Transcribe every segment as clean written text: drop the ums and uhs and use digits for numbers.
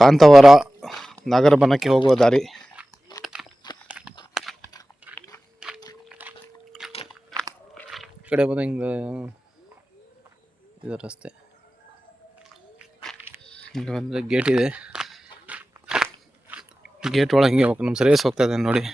ಕಾಂತಾವರ ನಾಗರಬನಕ್ಕೆ ಹೋಗುವ ದಾರಿ. ಈ ಕಡೆ ಬಂದ ಹಿಂಗೆ ಇದು ರಸ್ತೆ, ಹಿಂಗೆ ಬಂದರೆ ಗೇಟ್ ಇದೆ. ಗೇಟ್ ಒಳಗೆ ಹಿಂಗೆ ಹೋಗ್ಬೇಕು. ನಮ್ಮ ಸರಿಯಸ್ ಹೋಗ್ತಾ ಇದ್ದಾನೆ ನೋಡಿ.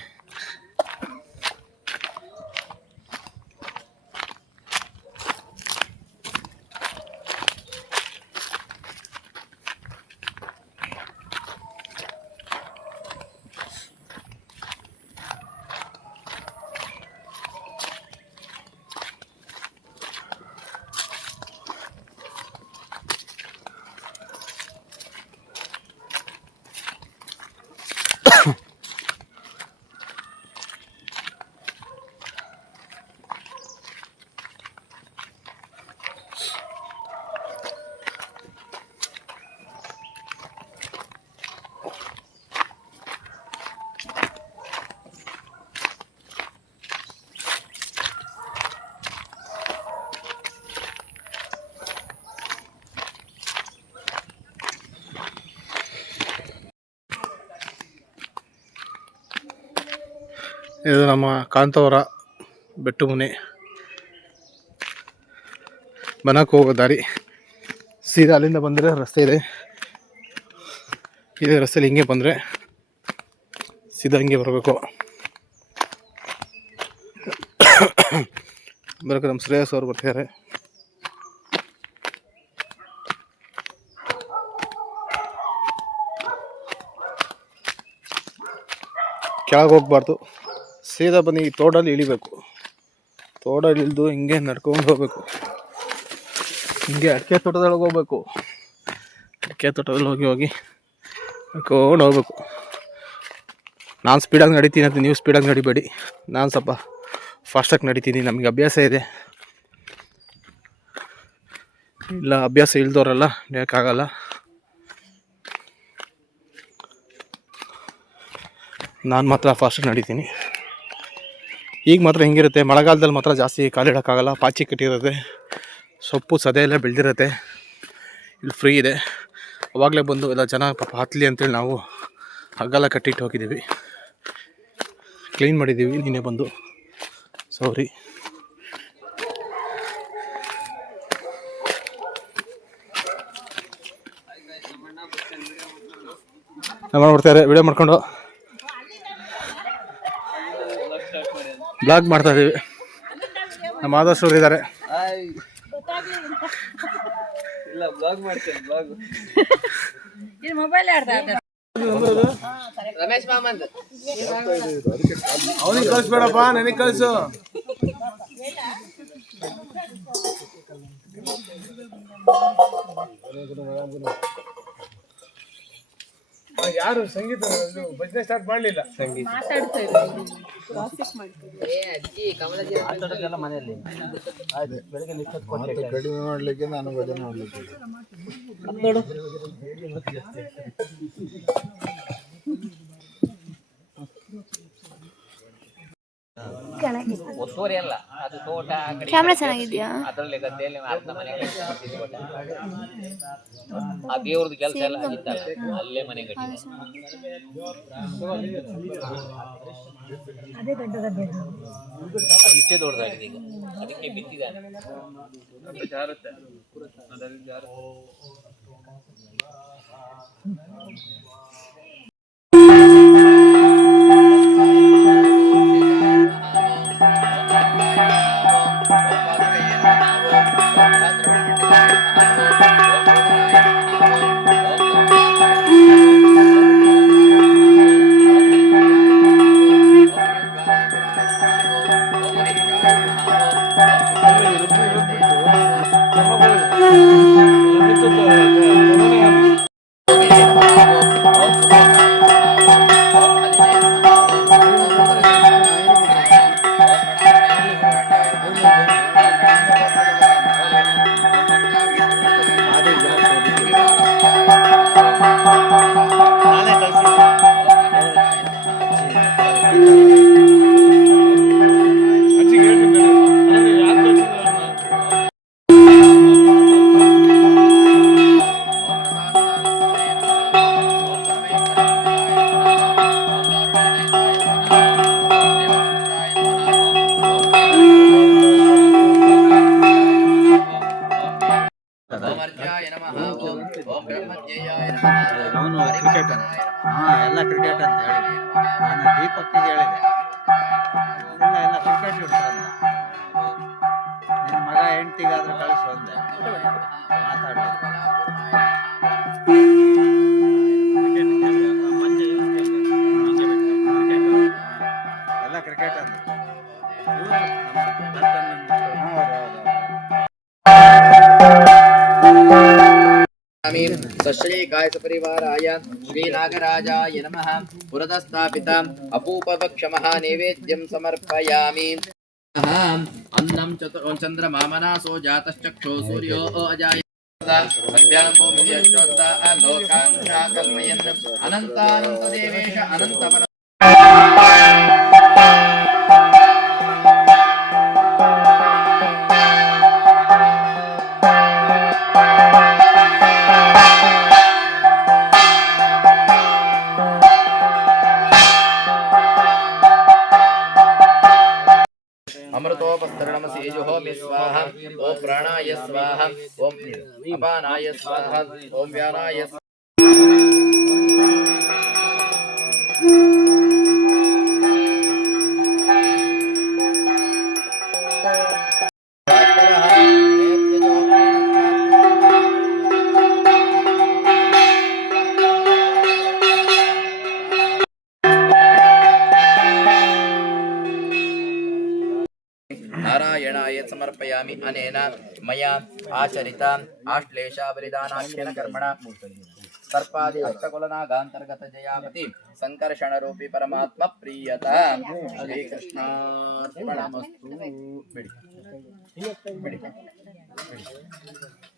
ಇದು ನಮ್ಮ ಕಾಂತಾವರ ಬೆಟ್ಟು ಮುನೆ ಬನಕ್ಕೆ ಹೋಗೋ ದಾರಿ. ಸೀದಾ ಅಲ್ಲಿಂದ ಬಂದರೆ ರಸ್ತೆ ಇದೆ. ಇದೇ ರಸ್ತೆಯಲ್ಲಿ ಹಿಂಗೆ ಬಂದರೆ ಸೀದಾ ಹಿಂಗೆ ಬರಬೇಕು. ಬರೋಕೆ ನಮ್ಮ ಶ್ರೇಯಸ್ ಅವ್ರು ಬರ್ತಿದ್ದಾರೆ. ಕೆಳಗೆ ಹೋಗ್ಬಾರ್ದು, ಸೀದಾ ಬನ್ನಿ ಈ ತೋಡಲ್ಲಿ ಇಳಿಬೇಕು. ತೋಡಲ್ಲಿ ಇಳಿದು ಹಿಂಗೆ ನಡ್ಕೊಂಡು ಹೋಗ್ಬೇಕು. ಹಿಂಗೆ ಅಡಿಕೆ ತೋಟದೊಳಗೆ ಹೋಗ್ಬೇಕು. ಅಡಿಕೆ ತೋಟದಲ್ಲಿ ಹೋಗಿ ನಡ್ಕೊಂಡು ಹೋಗ್ಬೇಕು. ನಾನು ಸ್ಪೀಡಾಗಿ ನಡೀತೀನಿ ಅಂತ ನೀವು ಸ್ಪೀಡಾಗಿ ನಡಿಬೇಡಿ. ನಾನು ಸ್ವಲ್ಪ ಫಾಸ್ಟಾಗಿ ನಡೀತೀನಿ, ನಮಗೆ ಅಭ್ಯಾಸ ಇದೆ. ಇಲ್ಲ ಅಭ್ಯಾಸ ಇಲ್ದವರೆಲ್ಲ ನಡೆಯೋಕ್ಕಾಗಲ್ಲ. ನಾನು ಮಾತ್ರ ಫಾಸ್ಟಾಗಿ ನಡೀತೀನಿ. ಈಗ ಮಾತ್ರ ಹಿಂಗಿರುತ್ತೆ, ಮಳೆಗಾಲದಲ್ಲಿ ಮಾತ್ರ ಜಾಸ್ತಿ ಕಾಲಿಡೋಕ್ಕಾಗಲ್ಲ. ಪಾಚಿ ಕಟ್ಟಿರುತ್ತೆ, ಸೊಪ್ಪು ಸದೆ ಎಲ್ಲ ಬೆಳೆದಿರುತ್ತೆ. ಇಲ್ಲಿ ಫ್ರೀ ಇದೆ. ಅವಾಗಲೇ ಬಂದು ಎಲ್ಲ ಜನ ಪಾಪ ಹತ್ತಲಿ ಅಂತೇಳಿ ನಾವು ಹಗ್ಗೆಲ್ಲ ಕಟ್ಟಿಟ್ಟು ಹೋಗಿದ್ದೀವಿ. ಕ್ಲೀನ್ ಮಾಡಿದ್ದೀವಿ ನೀನೇ ಬಂದು. ಸಾರಿ. ನಮ್ಮ ಮಾಡ್ತಾರೆ ವಿಡಿಯೋ ಮಾಡ್ಕೊಂಡು ಬ್ಲಾಗ್ ಮಾಡ್ತಾ ಇದೀವಿ. ನಮ್ಮ ಆದರ್ಶವ್ರು ಇದ್ದಾರೆ. ಅವನಿಗೆ ಕಳಿಸ್ಬೇಡಪ್ಪ, ನನಗೆ ಕಳಿಸು. ಯಾರು ಸಂಗೀತ ಭಜನೆ ಸ್ಟಾರ್ಟ್ ಮಾಡಲಿಲ್ಲ. ಕಡಿಮೆ ಮಾಡ್ಲಿಕ್ಕೆ ನಾನು ಭಜನೆ ಮಾಡ್ಲಿಕ್ಕೆ ಒತ್ತುವರಿ ಅಲ್ಲ, ಅದು ತೋಟ. ಕ್ಯಾಮ್ರಾ ಚೆನ್ನಾಗಿದ್ಯಾ? ಅದರಲ್ಲಿ ಗದ್ದೆಯಲ್ಲಿ ಅರ್ಧ ಮನೆ ಆ ದೇವ್ರದ್ದು ಕೆಲಸ ಎಲ್ಲ ಆಗಿತ್ತಲ್ಲ, ಅಲ್ಲೇ ಮನೆ ಕಟ್ಟಿದೆ. ಇಷ್ಟೇ ದೊಡ್ಡದಾಗಿದೆ ಈಗ, ಅದಕ್ಕೆ ಬಿತ್ತಿದ್ದಾನೆ. ಆಟದ ಓಂ ಅರ್ಚಾಯ ನಮಃ ಓಂ ಬ್ರಹ್ಮಜ್ಞೇಯಾಯ ನಮಃ ಅವನು ಕ್ರಿಕೆಟ್ ಅಂತ ಎಲ್ಲ ಕ್ರಿಕೆಟ್ ಅಂತ ಹೇಳಿ ನಾನು ದೀಪಕ್ಕಿಗೆ ಹೇಳಿದೆ ಇಲ್ಲ ಕ್ರಿಕೆಟ್ ಇಡ್ತಾರಲ್ಲ ನಿನ್ನ ಮಗ ಹೆಂಡ್ತಿಗಾದ್ರೂ ಕಳಿಸು ಅಂದೆ ಮಾತಾಡಲಿ ಎಲ್ಲ ಕ್ರಿಕೆಟ್ ಅಂತ सश्रीकाय सपरिवाराय श्रीनागराजाय नमः पुरतस्थापित अपूपवक्षमः नैवेद्यं समर्पयामि अन्नं चन्द्रमामनासो जातश्चक्षो सूर्यो अजाय लोकान् कल्पयन् अनन्तानन्तदेवेश अनन्तवन अमृतोपस्तरणमसीजुहोमि स्वाहा ओम प्राणाय स्वाहा ओम अपानाय स्वाहा ओम व्यानाय नारायणाय समर्पयामि अनेन मया आचरित आश्लेषा बलिदानाख्यन कर्मणा सर्पादि अष्टकुलनागांतर्गत जयापति संकर्षण रूपी परमात्मा प्रियता श्री कृष्णार्पणमस्तु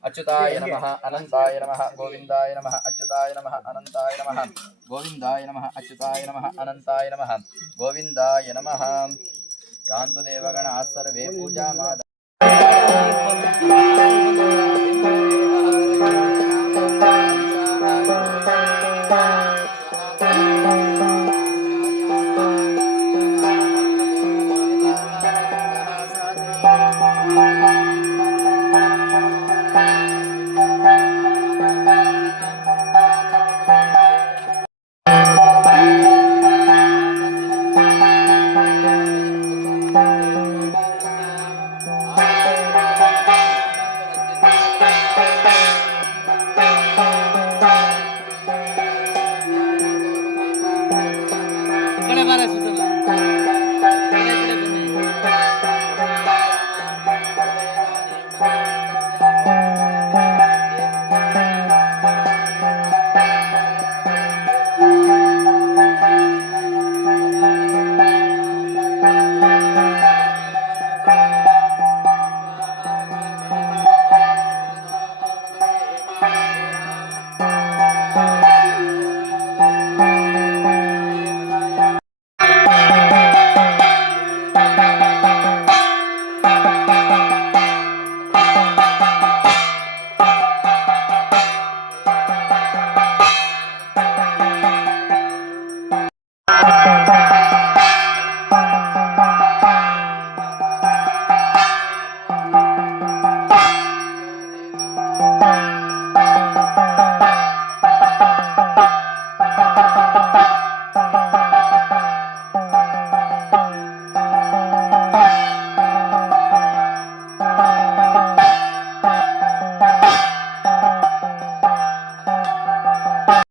अच्युताय नमः अनंताय नमः गोविंदाय नमः अच्युताय नमः अनंताय नमः गोविंदाय नमः अच्युताय नमः अनंताय नमः गोविंदाय नमः यान्तु देवगणाः सर्वे पूजामाद